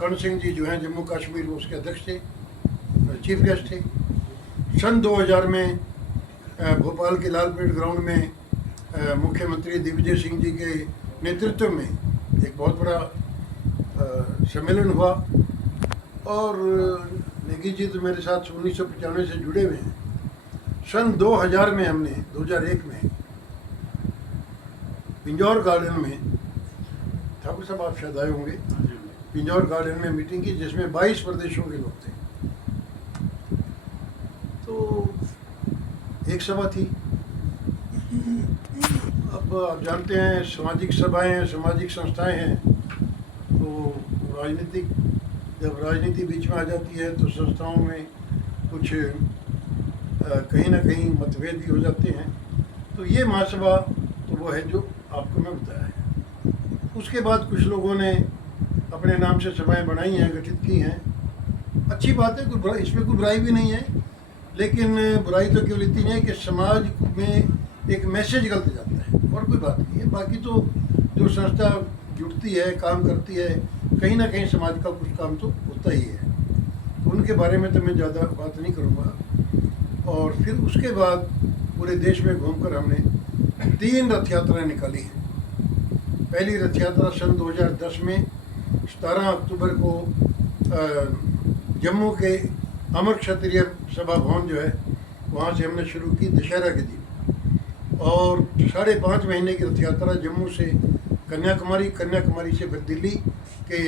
कर्ण सिंह जी जो हैं जम्मू कश्मीर वो उसके अध्यक्ष थे, चीफ गेस्ट थे। सन 2000 में भोपाल के लालपेट ग्राउंड में मुख्यमंत्री दिग्विजय सिंह जी के नेतृत्व में एक बहुत बड़ा सम्मेलन हुआ और नेगी जी तो मेरे साथ 1995 से जुड़े हुए हैं। सन 2000 में हमने 2001 में पिंजौर गार्डन में, ठाकुर साहब आप शायद आए होंगे, पिंजौर गार्डन में मीटिंग की जिसमें 22 प्रदेशों के लोग थे। तो एक सभा थी। अब आप जानते हैं सामाजिक सभाएं हैं, सामाजिक संस्थाएं हैं, तो जब राजनीति बीच में आ जाती है तो संस्थाओं में कुछ कहीं ना कहीं मतभेद भी हो जाते हैं। तो ये महासभा तो वो है जो आपको मैं बताया है। उसके बाद कुछ लोगों ने अपने नाम से सभाएं बनाई हैं, गठित की हैं। अच्छी बात है, इसमें कोई बुराई भी नहीं है, लेकिन बुराई तो केवल इतनी है कि समाज में एक मैसेज गलत जाता है और कोई बात नहीं है। बाकी तो जो संस्था जुटती है, काम करती है, कहीं ना कहीं समाज का कुछ काम तो होता ही है। तो उनके बारे में तो मैं ज़्यादा बात नहीं करूँगा। और फिर उसके बाद पूरे देश में घूमकर हमने 3 रथ यात्राएँ निकाली हैं। पहली रथ यात्रा सन 2010 में 17 अक्टूबर को जम्मू के अमर क्षत्रिय सभा भवन जो है वहाँ से हमने शुरू की दशहरा के दिन, और 5.5 महीने की रथ यात्रा जम्मू से कन्याकुमारी, कन्याकुमारी से फिर दिल्ली के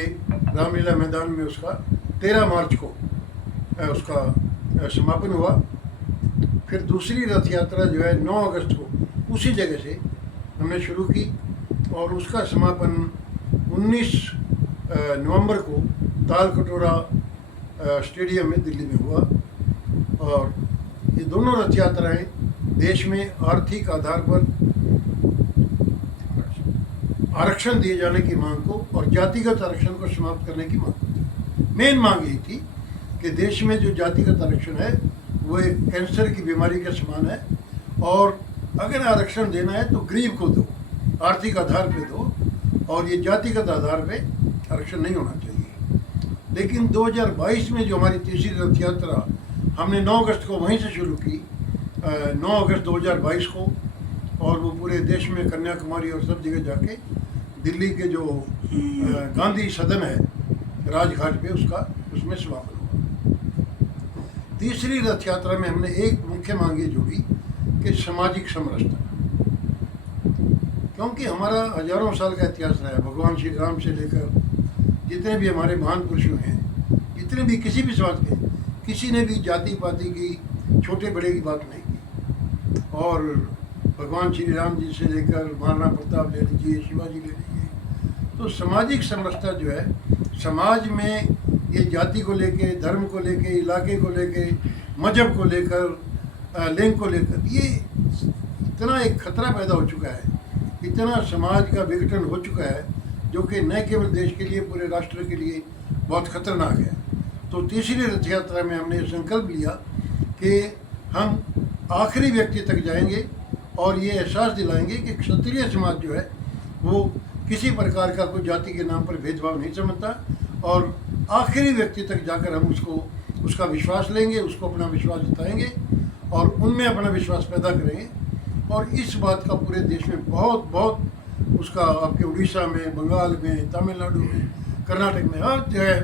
रामलीला मैदान में उसका 13 मार्च को उसका समापन हुआ। फिर दूसरी रथ यात्रा जो है 9 अगस्त को उसी जगह से हमने शुरू की और उसका समापन 19 नवंबर को ताल कटोरा स्टेडियम में दिल्ली में हुआ। और ये दोनों रथ यात्राएँ देश में आर्थिक आधार पर आरक्षण दिए जाने की मांग को और जातिगत आरक्षण को समाप्त करने की मांग को थी। मेन मांग यही थी कि देश में जो जातिगत आरक्षण है वो एक कैंसर की बीमारी के समान है, और अगर आरक्षण देना है तो गरीब को दो, आर्थिक आधार पे दो, और ये जातिगत आधार पे आरक्षण नहीं होना चाहिए। लेकिन 2022 में जो हमारी तीसरी रथ यात्रा हमने 9 अगस्त को वहीं से शुरू की, 9 अगस्त 2022 को, और वो पूरे देश में कन्याकुमारी और सब जगह जाके दिल्ली के जो गांधी सदन है राजघाट पे उसमें समापन हुआ। तीसरी रथ यात्रा में हमने एक मुख्य मांग ये जोड़ी कि सामाजिक समरसता, क्योंकि हमारा हजारों साल का इतिहास रहा है। भगवान श्री राम से लेकर जितने भी हमारे महान पुरुष हैं, जितने भी किसी भी समाज के, किसी ने भी जाति पाति की, छोटे बड़े की बात नहीं की। और भगवान श्री राम जी से लेकर महाराणा प्रताप ले लीजिए, शिवाजी ले लीजिए, तो सामाजिक समरसता जो है समाज में, ये जाति को लेके, धर्म को लेके, इलाके को लेके, मजहब को लेकर, लिंग को लेकर, ये इतना एक खतरा पैदा हो चुका है, इतना समाज का विघटन हो चुका है, जो कि न केवल देश के लिए, पूरे राष्ट्र के लिए बहुत खतरनाक है। तो तीसरी रथ यात्रा में हमने संकल्प लिया कि हम आखिरी व्यक्ति तक जाएंगे और ये एहसास दिलाएंगे कि क्षत्रिय समाज जो है वो किसी प्रकार का कोई जाति के नाम पर भेदभाव नहीं समझता, और आखिरी व्यक्ति तक जाकर हम उसका विश्वास लेंगे, उसको अपना विश्वास जताएंगे और उनमें अपना विश्वास पैदा करेंगे। और इस बात का पूरे देश में बहुत उसका, आपके उड़ीसा में, बंगाल में, तमिलनाडु में, कर्नाटक में, हर जगह